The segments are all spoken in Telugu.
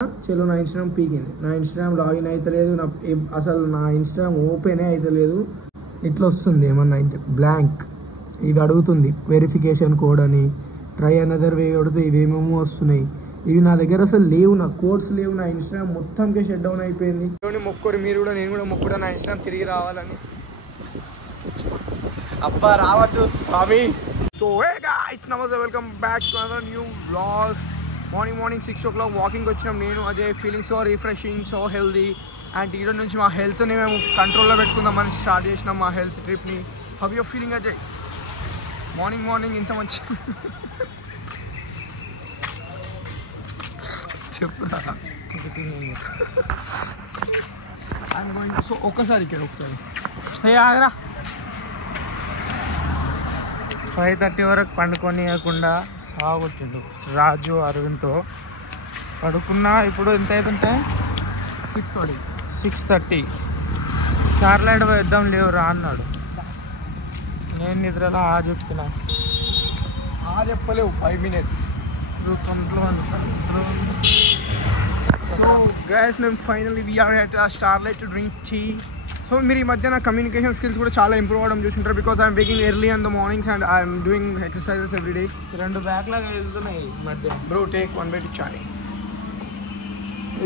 చలో నా ఇన్స్టాగ్రామ్ పీకింది, నా ఇన్స్టాగ్రామ్ లాగిన్ అవుతలేదు, అసలు నా ఇన్స్టాగ్రామ్ ఓపెనే అవుతలేదు. ఇట్లా వస్తుంది ఏమన్నా బ్లాంక్, ఇది అడుగుతుంది వెరిఫికేషన్ కోడ్ అని, ట్రై అనదర్ వే కొడితే ఇవేమేమో వస్తున్నాయి. ఇవి నా దగ్గర అసలు లేవు, నా కోడ్స్ లేవు, నా ఇన్స్టాగ్రామ్ మొత్తంకే షట్ డౌన్ అయిపోయింది. మొక్కరు మీరు కూడా, నేను కూడా మొక్కుడా నా ఇన్స్టాగ్రామ్ తిరిగి రావాలని. అబ్బా రావద్దు స్వామి. సో హే గైస్, నమస్తే, welcome back to another new vlog. Morning 6 o'clock walking వచ్చినాం నేను Ajay, feeling so refreshing, so healthy. And ఈరోజు నుంచి మా హెల్త్ని మేము కంట్రోల్లో పెట్టుకుందామని స్టార్ట్ చేసినాం మా హెల్త్ ట్రిప్ని. How your feeling Ajay? Morning ఇంత మంచి చెప్పురా. సో ఒక్కసారి ఇక్కడ ఒకసారి ఆగరా. 5:30 వరకు పండుకొనియకుండా సాగొట్టిండు రాజు అరవింద్తో. పడుకున్నా ఇప్పుడు ఎంత అవుతుంటే 6:30. స్టార్లైట్ వేద్దాం లేవురా అన్నాడు. నేను నిద్రలో చెప్పలేవు 5 minutes. సో గైస్, మేము finally we're at Starlight to drink tea. So మీరు ఈ మధ్య నా కమ్యూనికేషన్ స్కిల్స్ కూడా చాలా ఇంప్రూవ్ అవ్వడం చూసుంటారు. Because I'm waking early in the mornings and I'm doing exercises every day. 2 బ్యాక్లాగా వెళ్తున్నాయి మధ్య. Bro take 1 bite ఇచ్చాలి.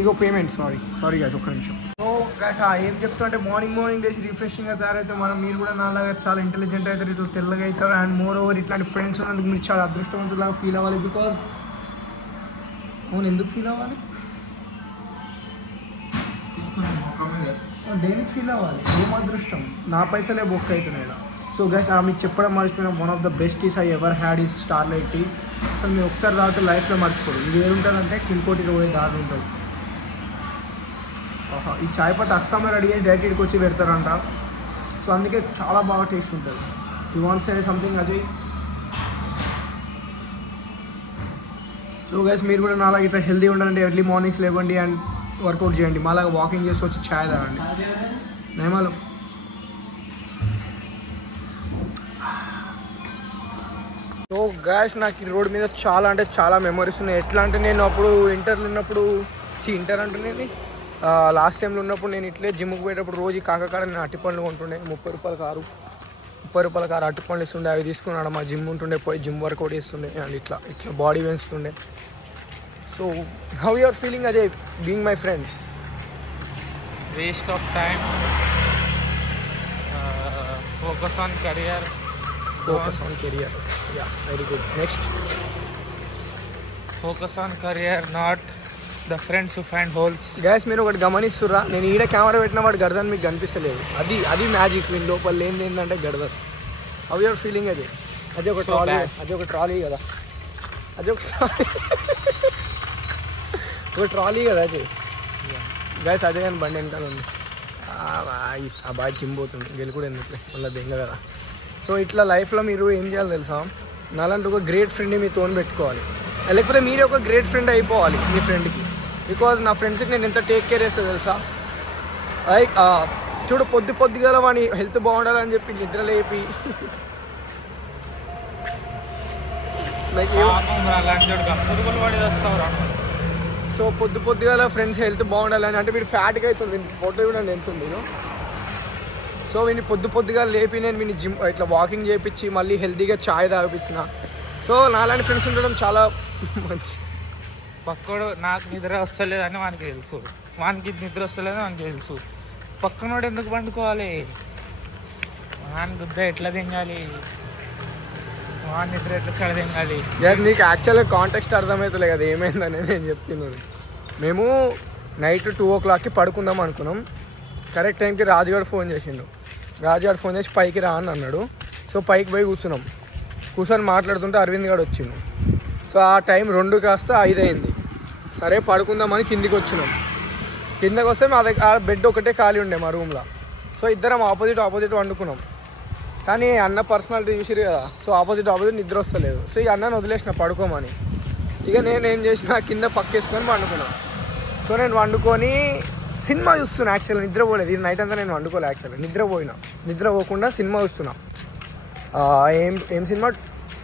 ఇగో పేమెంట్. సారీ గైస్, ఒక్క నిమిషం. సో గైస్, ఏం చెప్తా అంటే మార్నింగ్ లేచి రిఫ్రెషింగ్గా తయారైతే మీరు కూడా నాలాగా చాలా ఇంటెలిజెంట్ అవుతారు, ఇట్లా తెల్లగా అవుతారు. అండ్ మోర్ ఓవర్ ఇట్లాంటి ఫ్రెండ్స్ ఉన్నందుకు మీరు చాలా అదృష్టవంతులాగా ఫీల్ అవ్వాలి. బికాజ్ అవును, ఎందుకు ఫీల్ అవ్వాలి? దేనికి ఫీల్ అవ్వాలి? ఏం అదృష్టం, నా పైసలే బొక్క అవుతున్నాయి. సో గైస్, మీకు చెప్పడం మర్చిపోయిన one of the best teas I ever had is Starlight tea. So మీరు ఒకసారి తాగితే లైఫ్లో మర్చిపోదు. ఇది ఏముంటుందంటే కింకోటికి పోయే దారి ఉంటుంది. ఈ చాయ్ పత్తి అస్సాంలో రెడీ చేసి డైరెక్ట్ ఇక్కడికి వచ్చి పెడతారంట. సో అందుకే చాలా బాగా టేస్ట్ ఉంటుంది. You want say something Ajay? So guys, మీరు కూడా నాలాగా ఇట్లా హెల్దీ ఉండాలంటే ఎర్లీ మార్నింగ్స్ లేవండి అండ్ వర్కౌట్ చేయండి. మాలాగా వాకింగ్ చేసి వచ్చి ఛాయ్ తాగండి. నేమాలు. సో గైస్, నాకు ఈ రోడ్ మీద చాలా అంటే చాలా మెమరీస్ ఉన్నాయి. ఎట్లా అంటే నేను అప్పుడు ఇంటర్లో ఉన్నప్పుడు, ఇంటర్ అంటున్నది లాస్ట్ టైంలో ఉన్నప్పుడు, నేను ఇట్లే జిమ్కి పోయేటప్పుడు రోజు కాకకాడ నేను అరటిపండ్లు కొంటుండే. 30 రూపాయల కారు అరటిపండ్లు ఇస్తుండే. అవి తీసుకున్నాడు మా జిమ్ ఉంటుండే, పోయి జిమ్ వర్కౌట్ చేస్తుండే అండ్ ఇట్లా body పెంచుతుండే. So, how you are feeling Ajay, being my friend? Waste of time. Focus on career. Yeah, very good. Next. Focus on career, not the friends who find holes. Guys, మీరు ఒకటి గమనిస్తురా, నేను ఈడ కెమెరా పెట్టిన వాడు గర్దన్ మీకు కనిపిస్తలేదు. అది మ్యాజిక్. వీళ్ళ లోపల లేనిది ఏంటంటే గర్దన్. How you are feeling Ajay? Ajay ఒక ట్రాలీ కదా. ఒక ట్రాలీ కదా అజయ్. గైస్, అజయ్ అని బండి వెనకాల ఉంది. ఆ బాయ్ చింపోతుంది, గెలుకుడు ఎందుకు మళ్ళీ దెంగ కదా. సో ఇట్లా లైఫ్లో మీరు ఏం చేయాలి తెలుసా? నాలాంటి ఒక గ్రేట్ ఫ్రెండ్ని మీ తోని పెట్టుకోవాలి, లేకపోతే మీరే ఒక గ్రేట్ ఫ్రెండ్ అయిపోవాలి మీ ఫ్రెండ్కి. బికాజ్ నా ఫ్రెండ్స్కి నేను ఎంత టేక్ కేర్ చేస్తా తెలుసా? లైక్ చూడు, పొద్దుగల వాని హెల్త్ బాగుండాలని చెప్పి నిద్ర లేపి సో పొద్దుగల ఫ్రెండ్స్ హెల్త్ బాగుండాలని అంటే వీడు ఫ్యాట్గా అవుతుంది. ఫోటో కూడా ఎంత ఉంది. సో వీడిని పొద్దుగా లేపి నేను వీడిని జిమ్ ఇట్లా వాకింగ్ చేయించి మళ్ళీ హెల్తీగా ఛాయ్ తాగిపిస్తున్న. సో నాలాంటి ఫ్రెండ్స్ ఉండడం చాలా మంచి. పక్కడు నాకు నిద్ర వస్తలేదని వానికి తెలుసు, వానికి నిద్ర వస్తలేదని వానికి తెలుసు. పక్కనోడు ఎందుకు పండుకోవాలి? వాని గుద్ద ఎట్లా తింగాలి, వాని నిద్ర ఎట్లా చడదింగాలి? నీకు యాక్చువల్గా కాంటెక్స్ట్ అర్థమవుతలే కదా ఏమైందనేది నేను చెప్తున్నాను. మేము నైట్ 2 o'clockకి పడుకుందాం అనుకున్నాం. కరెక్ట్ టైంకి రాజుగారు ఫోన్ చేసిండు. రాజుగారు ఫోన్ చేసి పైకి రా అని అన్నాడు. సో పైకి పోయి కూర్చొని మాట్లాడుతుంటే అరవింద్ గారు వచ్చిండు. సో ఆ టైం 2 కాస్త 5 అయింది. సరే పడుకుందామని కిందికి వచ్చినాం. కిందకి వస్తే మా దగ్గర బెడ్ ఒకటే ఖాళీ ఉండే మా రూమ్లో. సో ఇద్దరం ఆపోజిట్ వండుకున్నాం. కానీ అన్న పర్సనాలిటీ చూసిరు కదా. సో ఆపోజిట్ నిద్ర వస్తలేదు. సో ఈ అన్నను వదిలేసిన పడుకోమని. ఇక నేను ఏం చేసిన, కింద పక్కేసుకొని పండుకున్నాను. సో నేను వండుకొని సినిమా చూస్తున్నా. యాక్చువల్గా నిద్రపోలేదు. ఇది నైట్ అంతా నేను వండుకోలేదు. యాక్చువల్గా నిద్రపోకుండా సినిమా చూస్తున్నా. ఏం సినిమా?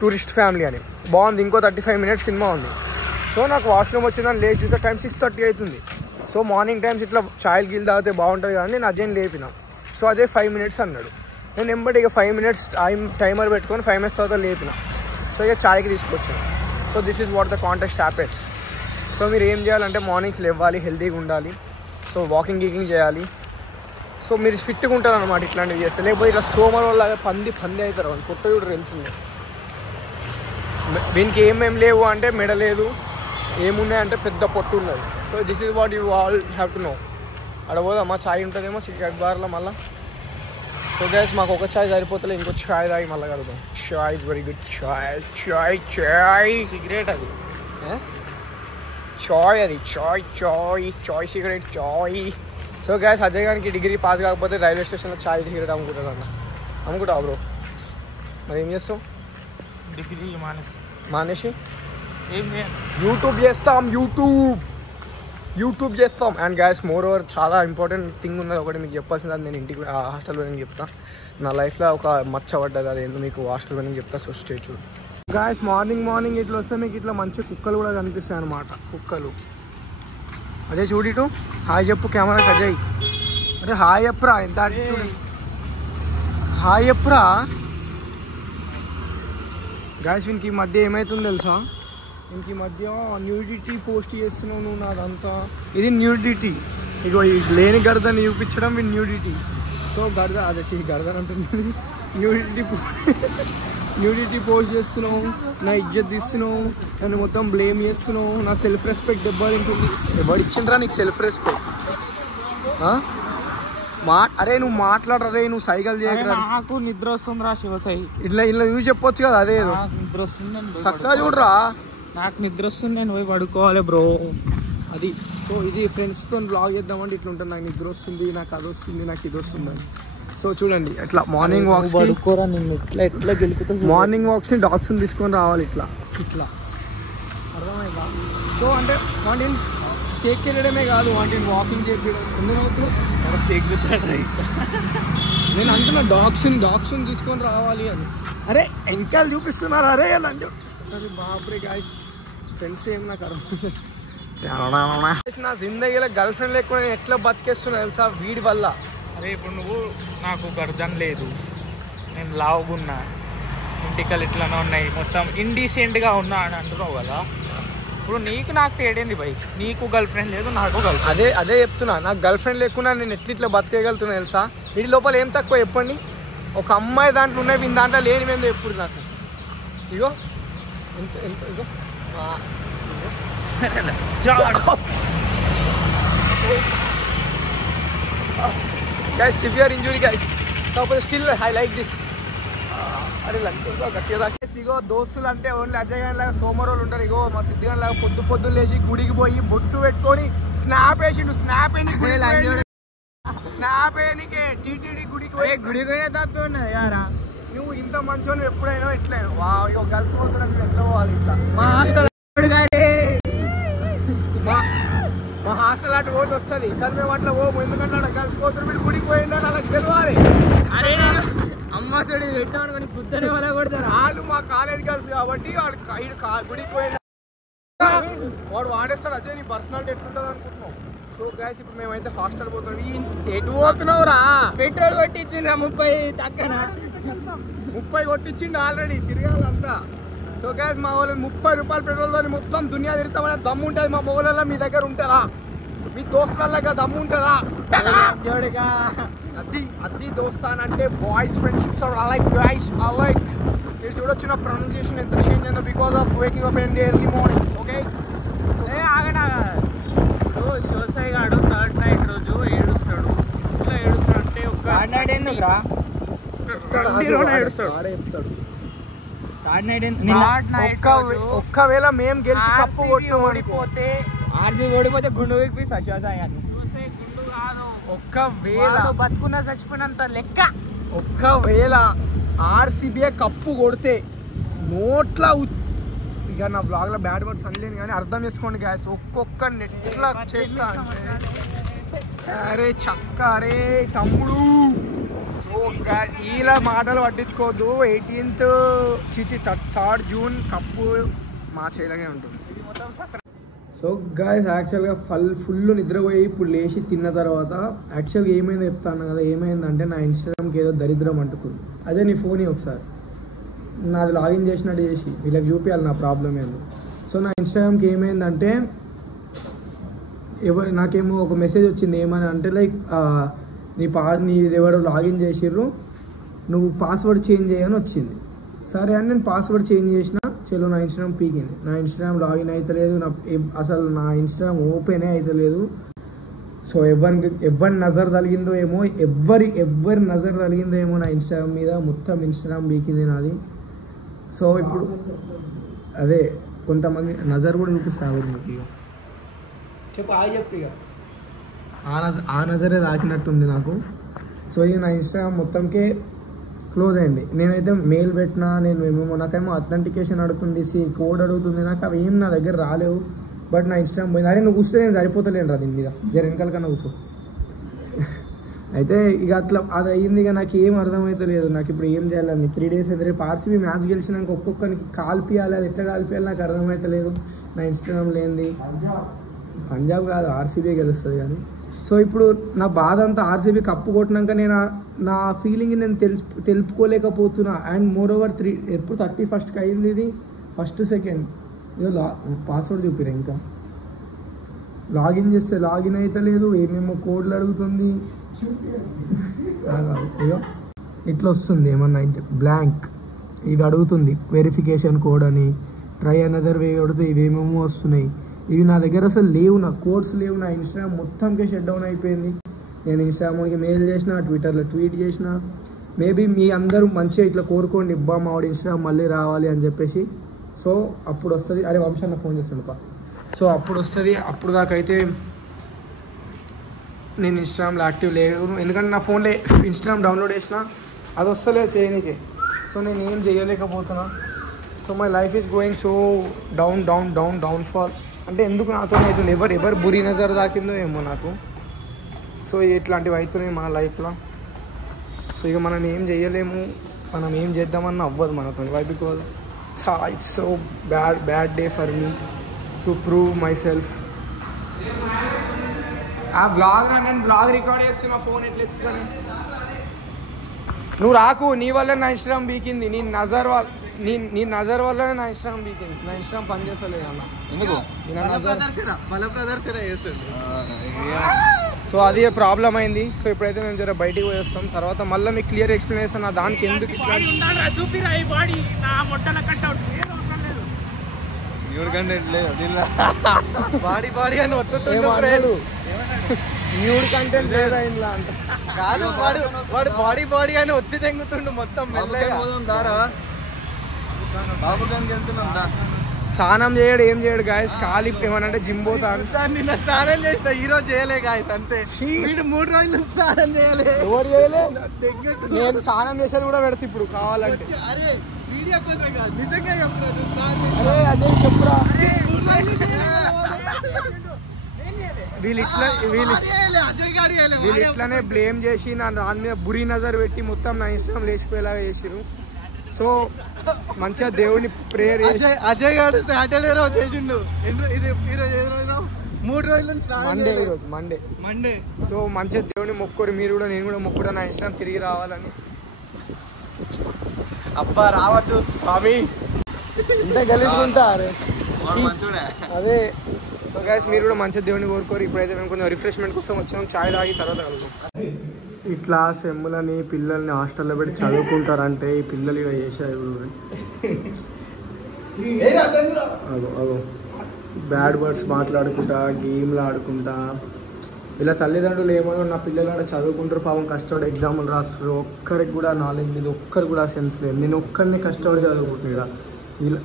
టూరిస్ట్ ఫ్యామిలీ అని. బాగుంది. ఇంకో 35 minutes సినిమా ఉంది. సో సో నాకు వాష్రూమ్ వచ్చిందని లేచి చూసే టైం 6:30 అవుతుంది. సో మార్నింగ్ టైమ్స్ ఇట్లా చాయ్ గీలు తాగితే బాగుంటుంది కానీ నేను అజయ్ లేపిన. సో అజయ్ 5 minutes అన్నాడు. నేను ఎంబడి ఇక 5 minutes టైమర్ పెట్టుకొని 5 minutes తర్వాత లేపిన. సో ఇక చాయ్కి తీసుకొచ్చాను. So this is what the context happen. So మీరు ఏం చేయాలంటే మార్నింగ్స్ లేవాలి, హెల్తీగా ఉండాలి, సో వాకింగ్ గీకింగ్ చేయాలి. సో మీరు ఫిట్గా ఉంటారు అనమాట ఇట్లాంటివి చేస్తే. లేకపోతే ఇట్లా సోమర్ వల్ల పంది అవుతారు, కొత్త చూడు వెళ్తుంది. దీనికి ఏమేమి లేవు అంటే మెడ లేదు, ఏమున్నాయంటే పెద్ద పొట్టు ఉన్నది. So this is what you all have to know. అక్కడ పోదమ్మా చాయ్ ఉంటుందేమో చికెట్ బార్లో మళ్ళీ. సో గైస్ మాకు ఒక చాయ్ సరిపోతలే, ఇంకో చాయ్ తాగి మళ్ళీ కలుగుతాం. Chai is very good. చాయ్ చాయ్ చాయ్ సిగరెట్ అది, చాయ్ అది చాయ్ చాయ్ చాయ్ సిగరెట్ చాయ్. సో గైస్ అజయ్ గారికి డిగ్రీ పాస్ కాకపోతే రైల్వే స్టేషన్లో చాయ్ సిగరెట్ అమ్ముకుంటారు అన్న. అమ్ముకుంటావు బ్రో? మరి ఏం చేస్తావు? డిగ్రీ మానేసి ఏం చేయాలి? యూట్యూబ్ చేస్తాం. అండ్ గ్యాస్ మోర్ ఓవర్ చాలా ఇంపార్టెంట్ థింగ్ ఉన్నది ఒకటి మీకు చెప్పాల్సింది. అది నేను ఇంటికి హాస్టల్ పోయిన చెప్తాను. నా లైఫ్లో ఒక మచ్చ పడ్డది, అది ఎందుకు మీకు హాస్టల్ పోయిన చెప్తా. So stay tune. Guys morning ఇట్లా వస్తే మీకు ఇట్లా మంచి కుక్కలు కూడా కనిపిస్తాయి అన్నమాట. కుక్కలు అజయ్ చూడిటు హాయ్ చెప్పు కెమెరాకి. అజయ్ అరే హాయ్ చెప్పురా, ఎంత హాయ్ చెప్పురా. గాయస్ వీనికి ఈ మధ్య ఏమవుతుందో తెలుసా? ఇంక ఈ మధ్య న్యూడిటీ పోస్ట్ చేస్తున్నావు నువ్వు. నాదంతా ఇది న్యూడిటీ. ఇగో ఈ లేని గర్దని చూపించడం ఇది న్యూడిటీ. సో గర్దన్ అంటుంది. న్యూడిటీ పోస్ట్ చేస్తున్నావు, నా ఇజ్జత్ తీస్తున్నావు, నన్ను మొత్తం బ్లేమ్ చేస్తున్నావు, నా సెల్ఫ్ రెస్పెక్ట్ దెబ్బతింటుంది. ఎవరు ఇచ్చిండ్రా నీకు సెల్ఫ్ రెస్పెక్ట్? అరే నువ్వు మాట్లాడరే, నువ్వు సైకిల్ చేయకరా. నాకు నిద్ర వస్తుందిరా శివసాయి. ఇట్లా చూసి చెప్పొచ్చు కదా. అదే నిద్ర వస్తుంది, చక్కగా చూడరా. నాకు నిద్ర వస్తుంది, నేను పోయి పడుకోవాలి బ్రో. అది సో ఇది ఫ్రెండ్స్తో బ్లాగ్ చేద్దామంటే ఇట్లా ఉంటుంది. నాకు నిద్ర వస్తుంది, నాకు అది వస్తుంది, నాకు ఇది వస్తుంది అని. సో చూడండి అట్లా మార్నింగ్ వాక్స్ పడుకోరా, నేను ఎట్లా గెలుపుతా. మార్నింగ్ వాక్స్ని డాగ్స్ని తీసుకొని రావాలి ఇట్లా అర్థమైందా? సో అంటే వాటిని కేక్ వెళ్ళడమే కాదు, వాటిని వాకింగ్ చేయడం. ఎందుకు నేను అంటున్నా డాగ్స్ని తీసుకొని రావాలి అని. అరే ఇంకా చూపిస్తున్నారు అరే అని అది బాప్రే గాయస్. ఫ్రెండ్స్ ఏం నాకు అర్థం. నా జిందగీలో గర్ల్ ఫ్రెండ్ లేకుండా నేను ఎట్లా బతికేస్తున్నా తెలుసా వీడి వల్ల. అరే ఇప్పుడు నువ్వు నాకు గర్దన్ లేదు, నేను లావుగున్నా, ఇంటికలు ఇట్లానే ఉన్నాయి, మొత్తం ఇండీసెంట్గా ఉన్నా అని అంటున్నావు కదా. ఇప్పుడు నీకు నాకు తేడేంది భయ్? నీకు గర్ల్ ఫ్రెండ్ లేదు, నాకు గర్ల్ ఫ్రెండ్. అదే చెప్తున్నా. నాకు గర్ల్ ఫ్రెండ్ లేకుండా నేను ఎట్లా బతికేయగలుగుతున్నా తెలుసా? వీడి లోపల ఏం తక్కువ చెప్పండి. ఒక అమ్మాయి దాంట్లో ఉన్నాయి, వీని దాంట్లో లేనివేందో ఎప్పుడు నాకు. ఇగో ఎంత ఇగో guys, severe injury guys. కాకపోతే స్టిల్ ఐ లైక్ దిస్. అరే గట్టిగా ఇగో దోస్తులు అంటే ఓన్లీ అజయ్ గారి లాగా సోమరోళ్ళు ఉంటారు. ఇగో మా సిద్ధి గారి లాగా పొద్దున్న లేచి గుడికి పోయి బొట్టు పెట్టుకొని స్నాప్ వేసిండు. స్నాప్ వేయనికే టీటీడీ గుడికి తప్పి ఉన్నది యారా. నువ్వు ఇంత మంచోని ఎప్పుడైనా ఇట్లా వా ఇగో గర్ల్స్ పోతున్నాడు ఎట్లా పోవాలి ఇట్లా. మా హాస్టల్ అటు ఓటు వస్తుంది కానీ మేము అట్లా పోము. ఎందుకంటే అట్లా గర్ల్స్ పోతున్నారు, మీరు గుడికి పోయిందని వాళ్ళకి తెలియాలి. అమ్మ తోడి పెట్టామనుకోని పుత్తనే వల్ల కొడతారు వాళ్ళు. మా కాలేజ్ గర్ల్స్ కాబట్టి వాడు గుడికి పోయిన వాడు వాడేస్తాడు. అజయ్ నీ పర్సనాలిటీ ఎట్లుంటుంది అనుకుంటున్నావు? సో గైస్ ఇప్పుడు మేమైతే హాస్టల్ పోతున్నాం. ఎటు పోతున్నావు రా? పెట్రోల్ కొట్టించిండ్రా 30 తక్కన 30 కొట్టించిండు ఆల్రెడీ, తిరగాలంతా. సో గైస్ మా వాళ్ళు 30 రూపాయల పెట్రోల్తో మొత్తం దునియా తిరుగుతామనే దమ్ము ఉంటుంది మా మొగలలో. మీ దగ్గర ఉంటుందా? మీ దోస్తులగా దమ్ము ఉంటుందా? అది దోస్తాన్ అంటే boys friendships are like guys are like. మీరు చూడొచ్చు నా ప్రొనౌన్సియేషన్ ఎంత చేంజ్ అయిందో because of waking up in early mornings. Okay ఇప్పుడు శివసాయి గాడు థర్డ్ నైట్ రోజు ఏడుస్తాడు. ఇట్లా ఏడుస్తాడు అంటే ఒక్కవేళ మేము గెలిచి కప్పు ఓడిపోతే గుండు విప్పిస్తా శివసాయి అని. ఒక్కవేళ బతుకున్న చచ్చిపోయినంత లెక్క. ఒక్కవేళ ఆర్సీబీఏ కప్పు కొడితే నోట్ల ఇక నా బ్లాగ్లో బ్యాడ్ వర్డ్స్ అనలేను కానీ అర్థం చేసుకోండి గ్యాస్. ఒక్కొక్క నెట్లా చేస్తా అరే చక్క అరే తమ్ముడు. సో ఇలా మాటలు పట్టించుకోవద్దు. 18th 3rd June కప్పు మా చేలనే ఉంటుంది. సో గాయస్ యాక్చువల్గా ఫుల్ నిద్రపోయి ఇప్పుడు లేచి తిన్న తర్వాత యాక్చువల్గా ఏమైందో చెప్తాను కదా. ఏమైందంటే నా ఇన్స్టాగ్రామ్కి ఏదో దరిద్రం అంటుకుంది. అదే నీ ఫోన్ ఒకసారి నాది లాగిన్ చేసినట్టు చేసి వీళ్ళకి చూపించాలి నా ప్రాబ్లం ఏందో. సో నా ఇన్స్టాగ్రామ్కి ఏమైందంటే నాకేమో ఒక మెసేజ్ వచ్చింది. ఏమని అంటే లైక్ నీది ఎవరు లాగిన్ చేసిర్రు, నువ్వు పాస్వర్డ్ చేంజ్ చేయని వచ్చింది. సరే అని నేను పాస్వర్డ్ చేంజ్ చేసిన, చలో నా ఇన్స్టాగ్రామ్ పీకింది. నా ఇన్స్టాగ్రామ్ లాగిన్ అవుతలేదు, అసలు నా ఇన్స్టాగ్రామ్ ఓపెనే అవుతలేదు. సో ఎవరి నజర్ తగిలిందో ఏమో, ఎవరి నజర్ తగిలిందో ఏమో నా ఇన్స్టాగ్రామ్ మీద. మొత్తం ఇన్స్టాగ్రామ్ పీకింది నాది. సో ఇప్పుడు అదే కొంతమంది నజర్ కూడా చూపిస్తారు మీకు. ఇక చెప్పు చెప్పు ఇక ఆ నజరే తాకినట్టుంది నాకు. సో ఇక నా ఇన్స్టాగ్రామ్ మొత్తంకే క్లోజ్ అయింది. నేనైతే మెయిల్ పెట్టినా, నాకేమో అథెంటికేషన్ అడుగుతుంది, కోడ్ అడుగుతుంది, నాకు అవి ఏం నా దగ్గర రాలేవు. బట్ నా ఇన్స్టాగ్రామ్ పోయింది. అరే నువ్వు కూర్చో, నేను సరిపోతలేను రా దీని మీద, వెనకాల కన్నా కూర్చో. అయితే ఇక అట్లా అది అయ్యింది. ఇక నాకు ఏం అర్థమవుతలేదు, నాకు ఇప్పుడు ఏం చేయాలని. 3 days అయితే రేపు ఆర్సీబీ మ్యాచ్ గెలిచినాక ఒక్కొక్కరికి కాల్పియాలి, అది ఎట్లా కాల్పియాలి నాకు అర్థమవుతలేదు. నా ఇన్స్టాగ్రామ్ లేనిది. పంజాబ్ కాదు, ఆర్సీబీ గెలుస్తుంది కానీ. సో ఇప్పుడు నా బాధ అంతా ఆర్సీబీ కప్పు కొట్టినాక నేను నా ఫీలింగ్ నేను తెలుపుకోలేకపోతున్నా. అండ్ మోర్ ఓవర్ ఎప్పుడు 31st అయింది ఇది, 1st 2nd ఇదో పాస్వర్డ్ చూపిరా. ఇంకా లాగిన్ చేస్తే లాగిన్ అయితే లేదు, ఏమేమో కోడ్లు అడుగుతుంది. ఇదో ఇట్లా వస్తుంది ఏమన్నా అంటే బ్లాంక్ ఇది అడుగుతుంది, వెరిఫికేషన్ కోడ్ అని. ట్రై అనదర్ వే కొడితే ఇవేమేమో వస్తున్నాయి. ఇవి నా దగ్గర అసలు లేవు, నా కోడ్స్ లేవు. నా ఇన్స్టాగ్రామ్ మొత్తంకే షట్ డౌన్ అయిపోయింది. నేను ఇన్స్టాగ్రామ్కి మెయిల్ చేసిన, ట్విట్టర్లో ట్వీట్ చేసిన. మేబీ మీ అందరూ మంచిగా ఇట్లా కోరుకోండి, ఇబ్బా మావాడు ఇన్స్టాగ్రామ్ మళ్ళీ రావాలి అని చెప్పేసి. సో అప్పుడు వస్తుంది. అరే వంశాన్న ఫోన్ చేస్తాను పా. సో అప్పుడు వస్తుంది. అప్పుడు దాకైతే నేను ఇన్స్టాగ్రామ్లో యాక్టివ్ లేదు, ఎందుకంటే నా ఫోన్లో ఇన్స్టాగ్రామ్ డౌన్లోడ్ చేసిన అది వస్తలేదు చేయనీకి. సో నేను ఏం చేయలేకపోతున్నా. So my life is going so downfall. అంటే ఎందుకు నాతో అవుతుంది, ఎవరు బురి నజర్ దాకిందో ఏమో నాకు. సో ఇట్లాంటివి అవుతున్నాయి మన లైఫ్లో. సో ఇక మనం ఏం చేయలేము, మనం ఏం చేద్దామన్నా అవ్వదు మనతో. Why because it's so bad day for me to prove myself. ఆ బ్లాగ్ నేను బ్లాగ్ రికార్డ్ చేస్తున్నా, ఫోన్ ఎట్లా ఎత్తుతాను. నువ్వు రాకు, నీ వల్ల నా ఇన్స్టాగ్రామ్ బీకింది. నీ నజర్ వల్లనే నా ఇన్స్టాగ్రామ్ బీకింది. నా ఇన్స్టాగ్రామ్ పనిచేస్తలేదు అన్న. ఎందుకు? సో అది ప్రాబ్లం అయింది. సో ఇప్పుడైతే మేము జర బయటికి పోయేస్తాం, తర్వాత మళ్ళీ మీకు క్లియర్ ఎక్స్ప్లెనేషన్ దానికి ఎందుకు ఇట్లా బాడీ అని వద్దు. న్యూడ్ కంటెంట్ లేదా ఇంట్లో అంట కాదు. వాడు బాడీ అని ఒత్తి తెంగుతుండు మొత్తం. స్నానం చేయడు, ఏం చేయడు గాయస్. ఖాళీ ఏమనంటే జిమ్ పోతాను. నిన్న స్నానం చేసిన, ఈ రోజు చేయలే గాయస్. అంతే. వీడు 3 రోజులు స్నానం చేయలే. ఎవరు చేయలే? నేను స్నానం చేసేది కూడా పెడతా ఇప్పుడు కావాలంటే. నిజంగా అజయ్ చెప్పురా. వీళ్ళు ఇట్లానే బ్లేమ్ చేసి దాని మీద బురి నజర్ పెట్టి మొత్తం నా ఇన్స్టాగ్రామ్ లేచిపోయేలాగా చేసిరు. సో మంచిగా దేవుడిని ప్రేయర్ చేసి అజయ్ గారు సాటర్డే రోజు చేసిండు. ఈరోజు 3 రోజులు మండే. సో మంచిగా దేవుడిని మొక్కురు మీరు కూడా, నేను కూడా మొక్కుడా నా ఇన్స్టాగ్రామ్ తిరిగి రావాలని. అబ్బా రావద్దు స్వామి, ఇంత గెలుచుకుంటారు అదే. సో గైస్ మీరు కూడా మంచిగా దేవుడిని కోరుకోరు. ఇప్పుడైతే మేము కొంచెం రిఫ్రెష్మెంట్ కోసం వచ్చాము, చాయ్ తాగి తర్వాత కలుగుతాం. ఇట్లా సెమ్ములని పిల్లల్ని హాస్టల్లో పెట్టి చదువుకుంటారంటే ఈ పిల్లలు ఇలా చేశారు. అగో బ్యాడ్ వర్డ్స్ మాట్లాడుకుంటా, గేమ్లు ఆడుకుంటా. ఇలా తల్లిదండ్రులు ఏమో నా పిల్లలు ఆడ చదువుకుంటారు, పాపం కష్టపడి ఎగ్జాములు రాస్తారు. ఒక్కరికి కూడా నాలెడ్జ్ లేదు, ఒక్కరికి కూడా సెన్స్ లేదు. నేను ఒక్కరిని కష్టపడి చదువుకుంటున్నా. ఇలా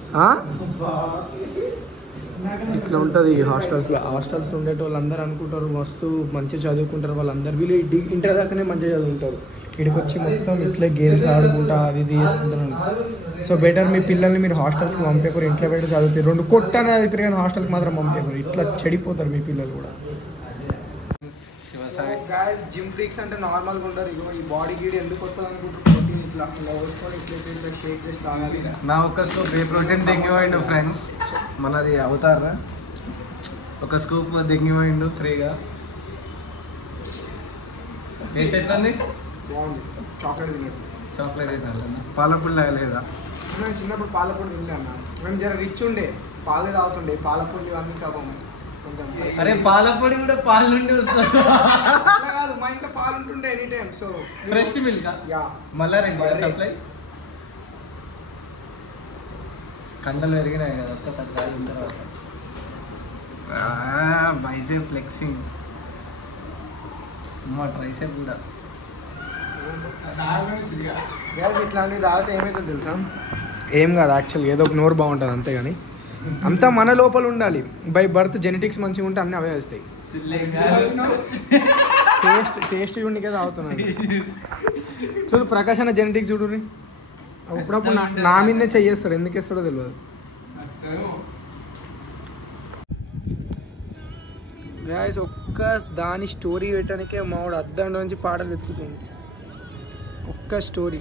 ఇట్లా ఉంటుంది హాస్టల్స్ ఉండేట వాళ్ళందరూ అనుకుంటారు మస్తు మంచిగా చదువుకుంటారు వాళ్ళందరూ. వీళ్ళు ఇంటర్ దాకానే మంచిగా చదువుకుంటారు, ఇక్కడికి వచ్చి మొత్తం ఇట్లా గేమ్స్ ఆడుకుంటా అది ఇది చేసుకుంటారు. సో బెటర్ మీ పిల్లల్ని మీరు హాస్టల్స్కి పంపేకూరు, ఇంట్లో పెట్టి చదువుతారు. 2 కొట్టానే చదివారు కానీ హాస్టల్కి మాత్రం పంపేకూరు. ఇట్లా చెడిపోతారు మీ పిల్లలు కూడా. జిమ్ ఫ్రీక్స్ అంటే నార్మల్గా ఉంటారు. ఇగో ఈ బాడీ గీడ్ ఎందుకు వస్తుంది అనుకుంటారు. ప్రోటీన్ ఇట్లా వేసుకొని ఇట్లా షేక్ చేసి తాగాలి. నా ఒక్క whey protein thank you and friends. మనది అవుతారా ఒక స్కూప్ దిగిపోయిండు ఫ్రీగా. టేస్ట్ ఎట్లా ఉంది? బాగుంది. చాక్లెట్ తిన్నాడు. చాక్లెట్ తిన్నాడు. పాలపొడి లేదా? నేను చిన్నప్పుడు పాలపొడి తింటే అన్న మేము జర రిచ్ ఉండే, పాలు తాగుతుండే, పాలపొడి అన్ని కాపం కొంచెం. అరే పాలపొడి కూడా పాలు నుండి వస్తుంది కాదు, మా ఇంట్లో పాలు ఉంటుండే any time. So fresh milk మళ్ళా 2 సప్లై. కండలు పెరిగినాయి కదా ఒక్కసారి తాగిన తర్వాత. Bicep flexing. అమ్మ ట్రైసెప్ కూడా. గ్యాస్ ఇట్లాంటివి తాగితే ఏమైతుందో తెలుసా? ఏం కాదు యాక్చువల్గా, ఏదో ఒక నోరు బాగుంటుంది అంతే. కానీ అంతా మన లోపల ఉండాలి. బై బర్త్ జెనెటిక్స్ మంచిగా ఉంటే అన్నీ అవే వస్తాయి. టేస్ట్ చూడనికే తాగుతున్నాను. చూడు ప్రకాష్ అన్న జెనెటిక్స్ చూడు. అప్పుడప్పుడు నా మీదే చెయ్యేస్తాడు, ఎందుకు వేస్తాడో తెలియదు. గాయస్ ఒక్క దాని స్టోరీ పెట్టడానికే మావాడు అద్దంలో నుంచి పాటలు వెతుకుతుంది. ఒక్క స్టోరీ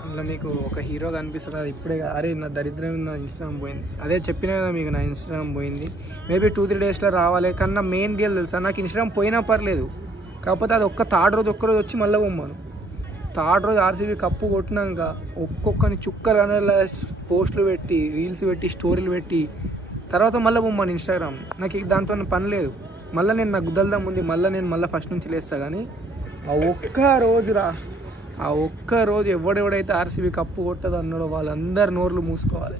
అందులో మీకు ఒక హీరో కనిపిస్తారు. అది ఇప్పుడే అరే నా దరిద్రం నా ఇన్స్టాగ్రామ్ పోయింది. అదే చెప్పినా కదా మీకు, నా ఇన్స్టాగ్రామ్ పోయింది. మేబీ 2-3 డేస్లో రావాలి. కన్నా మెయిన్ గేల్ తెలుసా, నాకు ఇన్స్టాగ్రామ్ పోయినా పర్లేదు, కాకపోతే అది థర్డ్ రోజు వచ్చి మళ్ళీ పొమ్మను. థర్డ్ రోజు ఆర్సీబీ కప్పు కొట్టినాక ఒక్కొక్కని చుక్కలు అనేలా పోస్టులు పెట్టి, రీల్స్ పెట్టి, స్టోరీలు పెట్టి తర్వాత మళ్ళీ పొమ్మను ఇన్స్టాగ్రామ్. నాకు దాంతో పని లేదు. మళ్ళీ నేను నా గుద్దల్దాం ఉంది, మళ్ళీ ఫస్ట్ నుంచి లేస్తా. కానీ ఆ ఒక్క రోజు ఎవడెవడైతే ఆర్సీబీ కప్పు కొట్టదో అన్నాడో వాళ్ళందరు నోర్లు మూసుకోవాలి.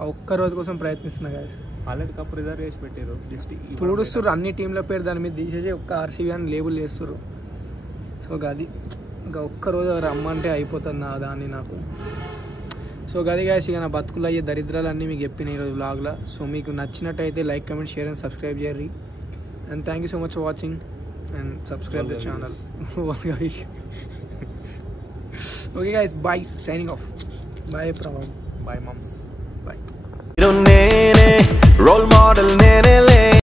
ఆ ఒక్క రోజు కోసం ప్రయత్నిస్తున్నా గాయస్. ఆల్రెడీ కప్పు రిజర్వ్ చేసి పెట్టారు. జస్ట్ తుడుస్తుర్రు అన్ని టీంల పేరు దాని మీద తీసేసి ఒక్క ఆర్సీబీ అని లేబుల్ చేస్తుర్రు. సో గది ఇంకా ఒక్కరోజు రమ్మంటే అయిపోతుంది నా దాన్ని నాకు. సో గది గాయస్, ఇక నా బతుకులు అయ్యే దరిద్రాలన్నీ మీకు చెప్పిన ఈరోజు వ్లాగ్లో. సో మీకు నచ్చినట్టయితే like, comment, share and subscribe చేయర్రి. And thank you so much for watching and subscribe the channel. Okay guys, bye, signing off. Bye Pravam. Bye moms. Bye. role model nene